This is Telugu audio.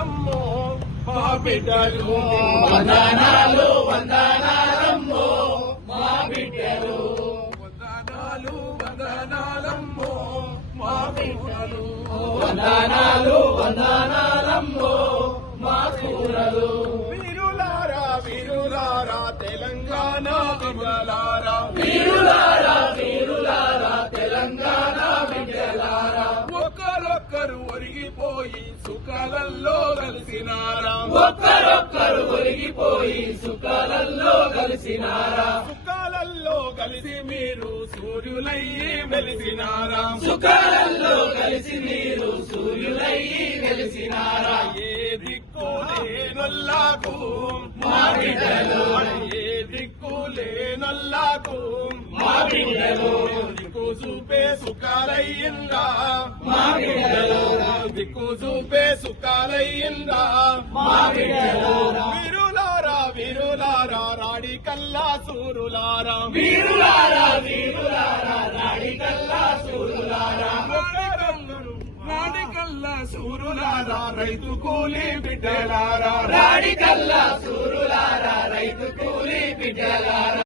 వందనాలమ్మో మా బిడ్డలు వందనాలు వందనాలమ్మో మా బిడ్డలు వందనాలు వందనాలమ్మో మా బిడ్డలు వందనాలు వందనాలమ్మో మా కూరలు వీరులారా వీరులారా తెలంగాణ బిడ్డలారా వీరులారా వీరులారా తెలంగాణ బిడ్డలారా ఒక్కరొక్కరు ఒరిగిపోయి సుఖాలలో కలిసినారా ఒక్కరొక్కరు ఒరిగిపోయి సుఖాలలో కలిసినారా సుఖాలలో కలిసి మీరు సూర్యులయ్యి వెలిసినారా సుఖాలలో కలిసి మీరు సూర్యులయ్యి వెలిసినారా ఏ దిక్కు లేనొల్లాకు మా బిడ్డలు ఏ దిక్కు లేనొల్లాకు మా బిడ్డలు దిక్కు చూపే సుఖాలయ్యిందా మా బిడ్డలు దిక్కు చూపే సుఖాలయ్యిందా మా బిడ్డలు వీరులారా వీరులారా రాడి కల్లా సూరులారా వీరులారా వీరులారా రాడికల్లా సూరులారా రాడికల్లా సూరులారా రైతు కూలీ బిడ్డలారా రాడికల్లా సూరులారా రైతు కూలి బిడ్డలారా